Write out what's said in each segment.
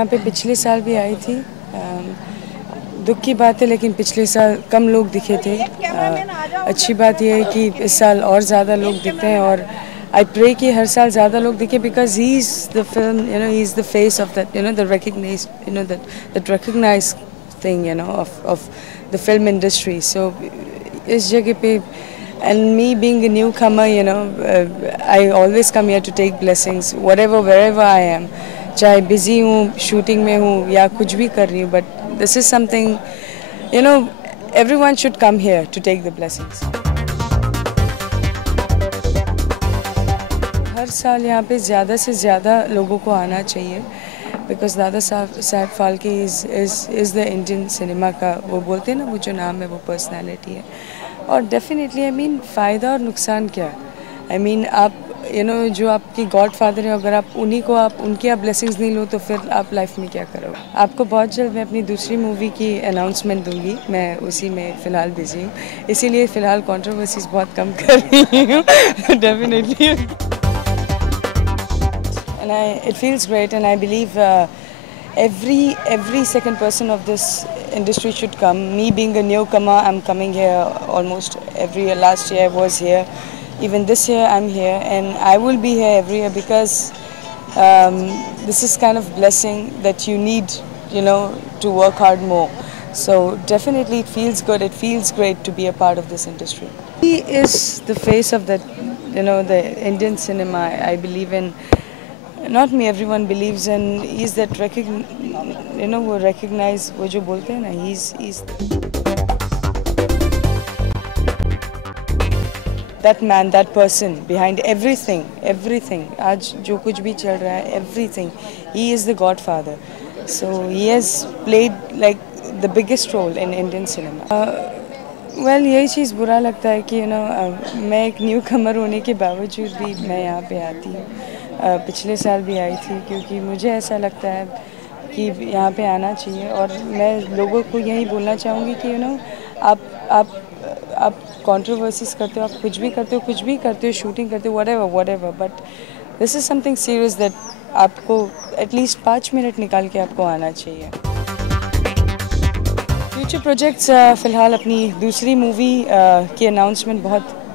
यहाँ पे पिछले साल भी आई थी। दुख की बात है लेकिन पिछले साल कम लोग दिखे थे। अच्छी बात यह है कि इस साल और ज़्यादा लोग दिखते हैं और आई प्रे कि हर साल ज़्यादा लोग दिखे because he is the film he is the face of that the recognise that recognise thing of the film industry. So इस जगह पे and me being a newcomer, I always come here to take blessings wherever I am, चाहे busy हूँ, shooting में हूँ या कुछ भी कर रही हूँ, but this is something everyone should come here to take the blessings. हर साल यहाँ पे ज़्यादा से ज़्यादा लोगों को आना चाहिए because Dada Saheb Phalke is the Indian cinema का, वो बोलते हैं ना, वो जो नाम है वो पर्सनैलिटी है। और डेफिनेटली फ़ायदा और नुकसान क्या, आप जो आपकी गॉड फादर है, अगर आप उनकी आप ब्लेसिंग्स नहीं लो तो फिर आप लाइफ में क्या करोगे। आपको बहुत जल्द मैं अपनी दूसरी मूवी की अनाउंसमेंट दूंगी, मैं उसी में फ़िलहाल बिजी हूँ, इसीलिए फ़िलहाल कंट्रोवर्सीज बहुत कम कर रही हूँ definitely. And it feels great, and I believe every second person of this industry should come. Me being a newcomer, I'm coming here almost every year. Last year I was here, even this year I'm here, and I will be here every year because this is kind of blessing that you need, to work hard more. So definitely it feels good. It feels great to be a part of this industry. He is the face of that, the Indian cinema. I believe in. Not me, everyone believes in. He's that वो recognize, वो जो बोलते हैं ना, he's that man, that person behind everything. आज जो कुछ भी चल रहा है, everything. He is the godfather. So he has played like the biggest role in Indian cinema. Well, यही चीज़ बुरा लगता है कि मैं एक न्यू कमर होने के बावजूद भी मैं यहाँ पे आती हूँ। पिछले साल भी आई थी क्योंकि मुझे ऐसा लगता है कि यहाँ पे आना चाहिए, और मैं लोगों को यही बोलना चाहूँगी कि आप कंट्रोवर्सीज करते हो, आप कुछ भी करते हो, शूटिंग करते हो, whatever, but this is something serious that आपको एटलीस्ट 5 मिनट निकाल के आपको आना चाहिए। फ्यूचर प्रोजेक्ट्स, फ़िलहाल अपनी दूसरी मूवी की अनाउंसमेंट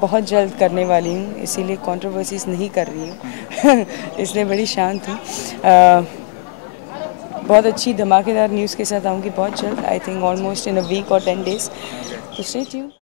बहुत जल्द करने वाली हूँ, इसीलिए कंट्रोवर्सीज नहीं कर रही हूँ इसलिए बड़ी शांत हूँ। बहुत अच्छी धमाकेदार न्यूज़ के साथ आऊँगी बहुत जल्द, I think almost in a week और 10 days। तो स्टे ट्यून्ड।